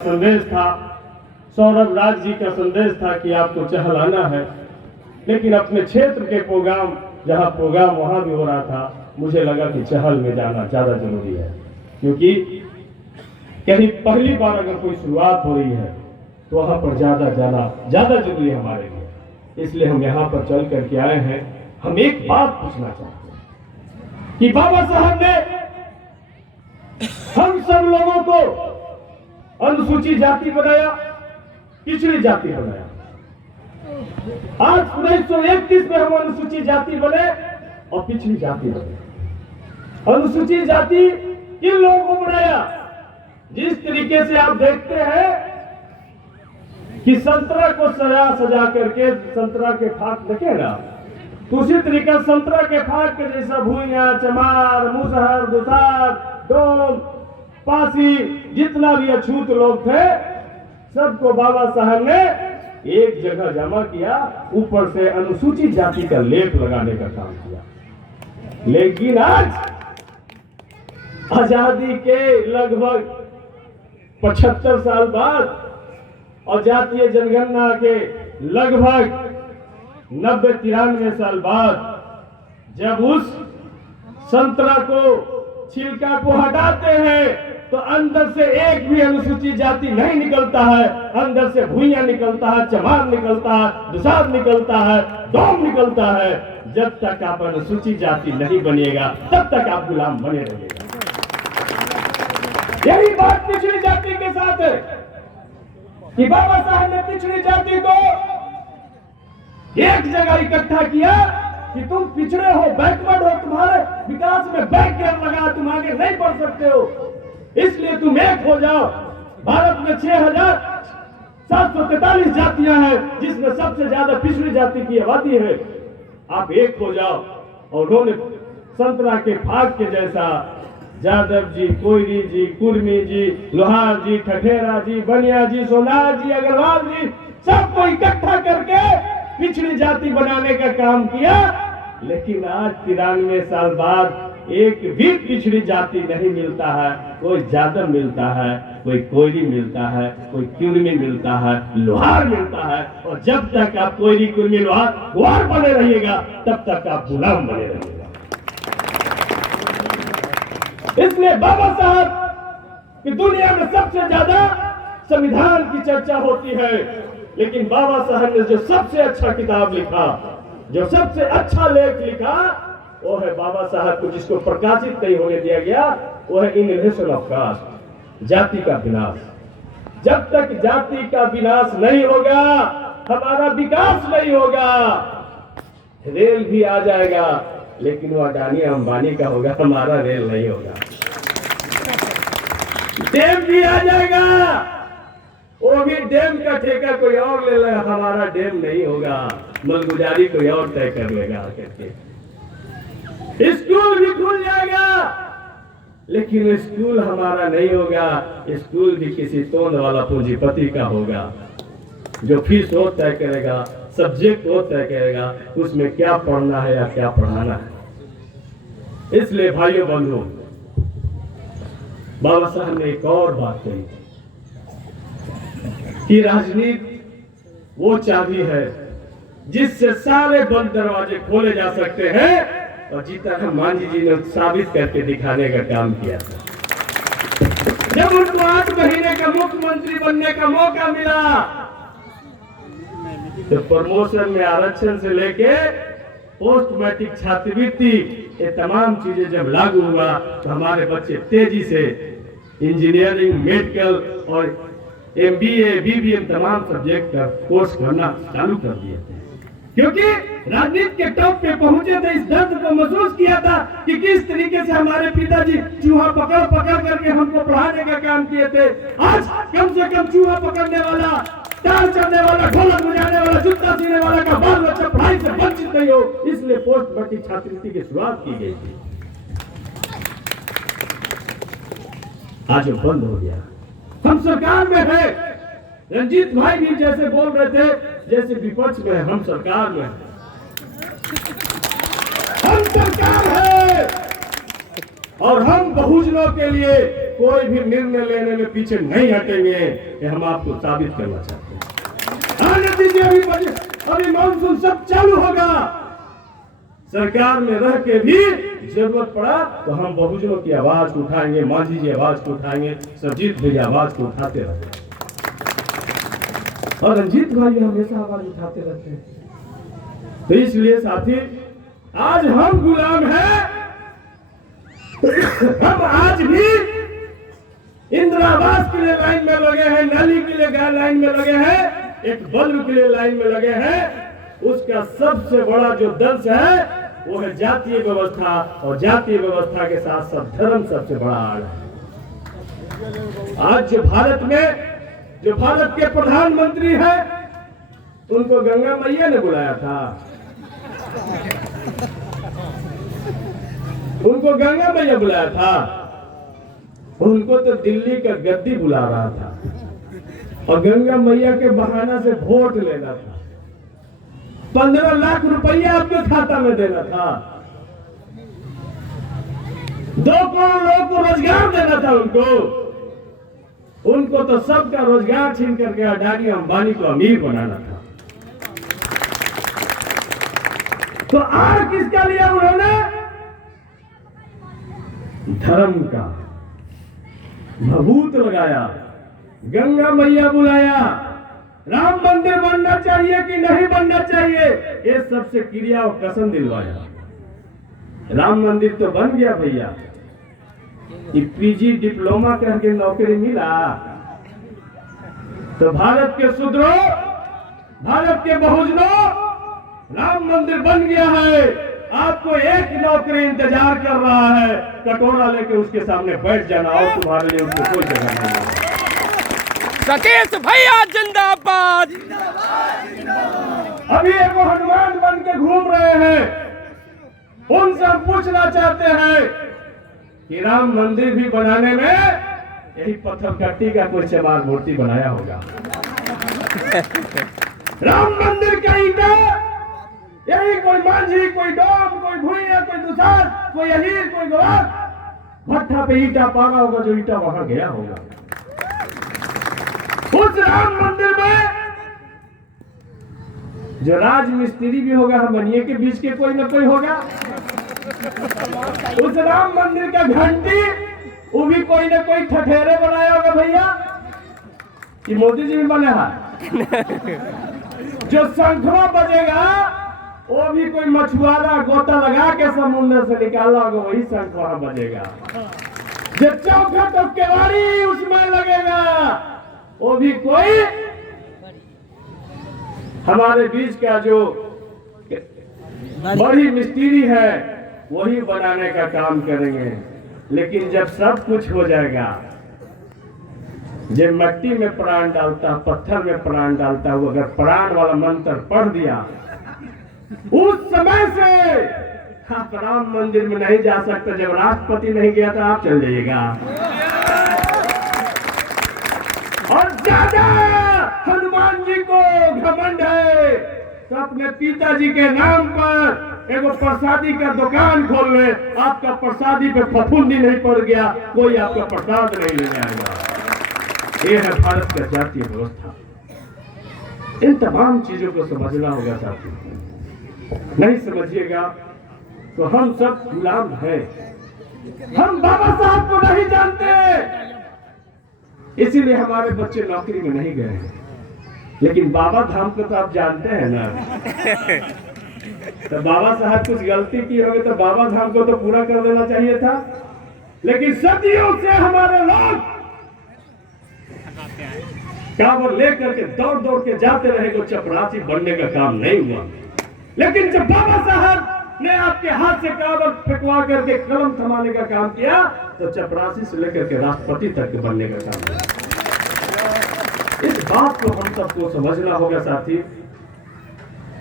संदेश था, सौरभ राज जी का संदेश था कि आपको चहलाना है, लेकिन अपने क्षेत्र के प्रोग्राम जहां प्रोग्राम वहां भी हो रहा था, मुझे लगा कि चहल में जाना ज्यादा जरूरी है, क्योंकि कहीं पहली बार अगर कोई शुरुआत हो रही है तो वहां पर जाना ज्यादा जरूरी है हमारे लिए। इसलिए हम यहाँ पर चल करके आए हैं। हम एक बात पूछना चाहते हैं कि बाबा साहब ने हम सब लोगों को अनुसूचित जाति बनाया, पिछड़ी जाति बनाया। आज 1931 में हम अनुसूचित जाति बने और पिछड़ी जाति बने। अनुसूचित जाति किन लोगों को बनाया? जिस तरीके से आप देखते हैं कि संतरा को सजा करके संतरा के फाक देखे ना, तो उसी तरीके संतरा के फाक के जैसा भूया, चमार, मुसहर, दुसार, डोम, पासी, जितना भी अछूत लोग थे, सबको बाबा साहब ने एक जगह जमा किया, ऊपर से अनुसूचित जाति का लेप लगाने का काम किया। लेकिन आज आजादी के लगभग 75 साल बाद और जातीय जनगणना के लगभग 90-93 साल बाद, जब उस संतरा को छिलका को हटाते हैं तो अंदर से एक भी अनुसूचित जाति नहीं निकलता है। अंदर से भूया निकलता है, चमार निकलता है, दुसार निकलता है, डोम निकलता है। जब तक आप अनुसूचित जाति नहीं बनिएगा तब तक आप गुलाम बने रहिएगा। यही बात पिछड़ी जाति के साथ है कि बाबा साहब ने पिछड़ी जाति को एक जगह इकट्ठा किया कि तुम पिछड़े हो, बैकवर्ड हो, तुम्हारे विकास में बैकग्राउंड लगा, तुम आगे नहीं बढ़ सकते हो, इसलिए तुम एक हो जाओ। भारत में 6743 जातियां हैं, जिसमें सबसे ज्यादा पिछड़ी जाति की आबादी है। आप एक हो जाओ। और उन्होंने संतरा के फाग के जैसा यादव जी, कोयरी जी, कुर्मी जी, लोहार जी, ठठेरा जी, बनिया जी, सोनार जी, अग्रवाल जी, सबको इकट्ठा करके पिछड़ी जाति बनाने का काम किया। लेकिन आज 93 साल बाद एक भी पिछड़ी जाति नहीं मिलता है। कोई यादव मिलता है, कोई कोयरी मिलता है, कोई कुर्मी मिलता है, लोहार मिलता है। और जब तक आप कोयरी, कुर्मी, लोहार बने रहिएगा तब तक आप गुलाम बने रहिएगा। इसलिए बाबा साहब की दुनिया में सबसे ज्यादा संविधान की चर्चा होती है, लेकिन बाबा साहब ने जो सबसे अच्छा किताब लिखा, जो सबसे अच्छा लेख लिखा, वो है बाबा साहब को जिसको प्रकाशित नहीं होने दिया गया, वो है इनवेशन ऑफ कास्ट, जाति का विनाश। जब तक जाति का विनाश नहीं होगा, हमारा विकास नहीं होगा। रेल भी आ जाएगा, लेकिन वो अडानी अंबानी का होगा, हमारा रेल नहीं होगा। डैम भी आ जाएगा, वो भी डैम का ठेका कोई और ले लेगा, हमारा डैम नहीं होगा, मलगुजारी कोई और तय कर लेगा करके। स्कूल भी खुल जाएगा, लेकिन स्कूल हमारा नहीं होगा। स्कूल भी किसी तोंद वाला पूंजीपति का होगा, जो फीस वो तय करेगा, सब्जेक्ट वो तय करेगा, उसमें क्या पढ़ना है या क्या पढ़ाना है। इसलिए भाइयों बंधुओं, बाबा साहब ने एक और बात कही कि राजनीति वो चाबी है जिससे सारे बंद दरवाजे खोले जा सकते हैं, और जीतन मांझी जी ने साबित करके दिखाने का काम किया था। जब उनको 8 महीने का मुख्यमंत्री बनने का मौका मिला, तो प्रमोशन में आरक्षण से लेके पोस्ट मैट्रिक छात्रवृत्ति, ये तमाम चीजें जब लागू हुआ तो हमारे बच्चे तेजी से इंजीनियरिंग, मेडिकल और MBA, BBM तमाम सब्जेक्ट का कोर्स करना चालू कर दिए थे, क्योंकि राजनीति के टॉप पे पहुंचे थे। इस दर्द को महसूस किया था कि किस तरीके से हमारे पिताजी चूहा पकड़ करके हमको पढ़ाने का काम किए थे। आज कम से कम चूहा पकड़ने वाला, तार चढ़ने वाला, ढोलक बजाने वाला, जूता सीने वाला का बाल बच्चा पढ़ाई से वंचित नहीं हो, इसलिए पोस्ट मैट्रिक छात्रवृत्ति की शुरुआत की गई थी। आज वो बंद हो गया। हम सरकार में है, रंजीत भाई भी जैसे बोल रहे थे, जैसे विपक्ष में, हम सरकार में, हम सरकार है और हम बहुजनों के लिए कोई भी निर्णय लेने में पीछे नहीं हटेंगे, ये हम आपको साबित करना चाहते हैं। आने दीजिए, अभी मानसून सब चालू होगा। सरकार में रह के भी जरूरत पड़ा तो हम बहुजनों की आवाज को उठाएंगे, मांझी जी आवाज को उठाएंगे, सरजीत भैया आवाज को उठाते रहते हैं और रंजीत भाई हमेशा आवाज उठाते रहते हैं। तो इसलिए साथी, आज हम गुलाम हैं। हम आज भी इंदिरा आवास के लिए लाइन में लगे हैं, नाली के लिए लाइन में लगे हैं, एक बल्ब के लिए लाइन में लगे हैं। उसका सबसे बड़ा जो दंश है वो है जातीय व्यवस्था, और जातीय व्यवस्था के साथ साथ धर्म सबसे बड़ा आड़ है। आज जो भारत के प्रधानमंत्री हैं, उनको गंगा मैया ने बुलाया था, उनको गंगा मैया बुलाया था, उनको तो दिल्ली का गद्दी बुला रहा था और गंगा मैया के बहाना से वोट लेना था। 15 लाख रुपया आपके खाता में देना था, 2 करोड़ लोगों को रोजगार देना था। उनको तो सबका रोजगार छीन करके अडानी अंबानी को अमीर बनाना था। तो आर किसका लिया उन्होंने? धर्म का भभूत लगाया, गंगा मैया बुलाया, राम मंदिर बनना चाहिए कि नहीं बनना चाहिए, ये सबसे क्रिया और कसम दिलवाया। राम मंदिर तो बन गया भैया, कि पीजी डिप्लोमा करके नौकरी मिला तो भारत के शूद्रों, भारत के बहुजनों, राम मंदिर बन गया है। आपको एक नौकरी इंतजार कर रहा है, कटोरा लेके उसके सामने बैठ जाना और तुम्हारे लिए उसको कोई जगह नहीं है। सतीश भैया जिंदाबाद। अभी एक हनुमान बन के घूम रहे हैं, उनसे हम पूछना चाहते हैं कि राम मंदिर भी बनाने में यही पत्थर कट्टी का कोई चमार मूर्ति बनाया होगा? राम मंदिर का ईटा यही कोई मांझी, कोई डोम, कोई भूइया, कोई दुसार, कोई अहीर, कोई गवार भट्ठा पे ईटा पाना होगा, जो ईटा वहां गया होगा। उस राम मंदिर में जो राज मिस्त्री भी होगा, हमनिए के बीच के कोई ना कोई होगा। उस राम मंदिर का घंटी वो भी कोई ना कोई ठठेरे बनाया होगा भैया, कि मोदी जी भी बने हैं। जो शंखवा बजेगा वो भी कोई मछुआरा गोता लगा के समुद्र से निकाला होगा, वही शंख वहां बजेगा। जो चौखट और केवाड़ी उसमें लगेगा, वो भी कोई हमारे बीच का जो बड़ी मिस्त्री है वही बनाने का काम करेंगे। लेकिन जब सब कुछ हो जाएगा, जब मिट्टी में प्राण डालता, पत्थर में प्राण डालता, वो अगर प्राण वाला मंत्र पढ़ दिया, उस समय से आप राम मंदिर में नहीं जा सकते। जब राष्ट्रपति नहीं गया था, आप चल जाइएगा। और ज्यादा हनुमान जी को घमंड है तो अपने पिताजी के नाम पर एगो प्रसादी का दुकान खोल ले। आपका प्रसादी पे फफूंदी नहीं पड़ गया, कोई आपका प्रसाद नहीं लेने आएगा। ये है भारत का जातीय व्यवस्था। इन तमाम चीजों को समझना होगा साथियों। नहीं समझिएगा तो हम सब गुलाम हैं। हम बाबा साहब को नहीं जानते, इसीलिए हमारे बच्चे नौकरी में नहीं गए हैं। लेकिन बाबा धाम को तो आप जानते हैं ना। तो बाबा साहब कुछ गलती की होगी तो बाबा धाम को तो पूरा कर देना चाहिए था। लेकिन सदियों से हमारे लोग कांवर लेकर के दौड़ दौड़ के जाते रहे, तो चपरासी बनने का काम नहीं हुआ। लेकिन जब बाबा साहब ने आपके हाथ से कांवर फेंकवा करके कलम थमाने का काम किया, तो चपरासी से लेकर के राष्ट्रपति तक के बनने का काम हुआ। इस बात को हम सबको समझना होगा साथी।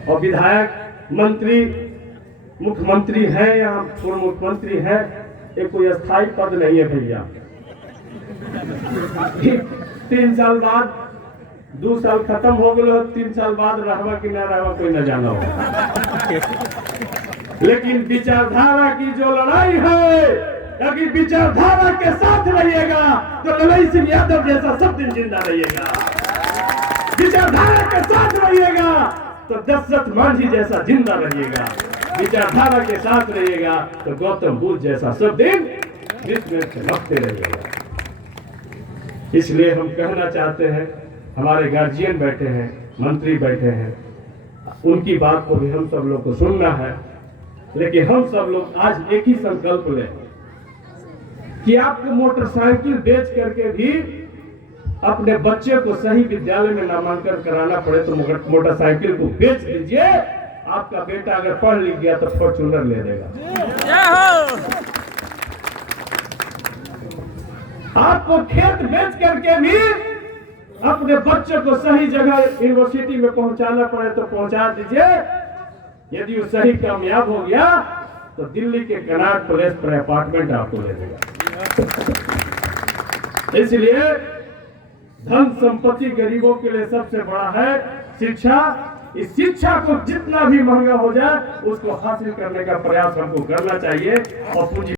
और विधायक, मंत्री, मुख्यमंत्री है या पूर्व मुख्यमंत्री है, ये कोई स्थायी पद नहीं है भैया। 3 साल बाद 2 साल खत्म हो गए, 3 साल बाद रहवा कि ना रहवा कोई न जाना हो। लेकिन विचारधारा की जो लड़ाई है अगर विचारधारा के साथ रहिएगा तो ललई सिंह यादव जैसा सब दिन जिंदा रहिएगा। विचारधारा के साथ रहिएगा तो दशरथ मांझी जैसा जिंदा रहिएगा। विचारधारा के साथ रहिएगा तो गौतम बुद्ध जैसा सब दिन विश्व में चमकते रहिएगा। इसलिए हम कहना चाहते हैं, हमारे गार्जियन बैठे हैं, मंत्री बैठे हैं, उनकी बात को भी हम सब लोग को सुनना है, लेकिन हम सब लोग आज एक ही संकल्प लें कि आपको मोटरसाइकिल बेच करके भी अपने बच्चे को सही विद्यालय में नामांकन कराना पड़े तो मोटरसाइकिल को बेच दीजिए। आपका बेटा अगर पढ़ लिख गया तो फॉर्च्यूनर ले देगा। आपको खेत बेच करके भी अपने बच्चे को सही जगह यूनिवर्सिटी में पहुंचाना पड़े तो पहुंचा दीजिए। यदि वो सही कामयाब हो गया तो दिल्ली के कनाट प्लेस पर अपार्टमेंट आपको ले देगा। इसलिए धन संपत्ति गरीबों के लिए सबसे बड़ा है शिक्षा। इस शिक्षा को जितना भी महंगा हो जाए उसको हासिल करने का प्रयास हमको करना चाहिए और पूंजी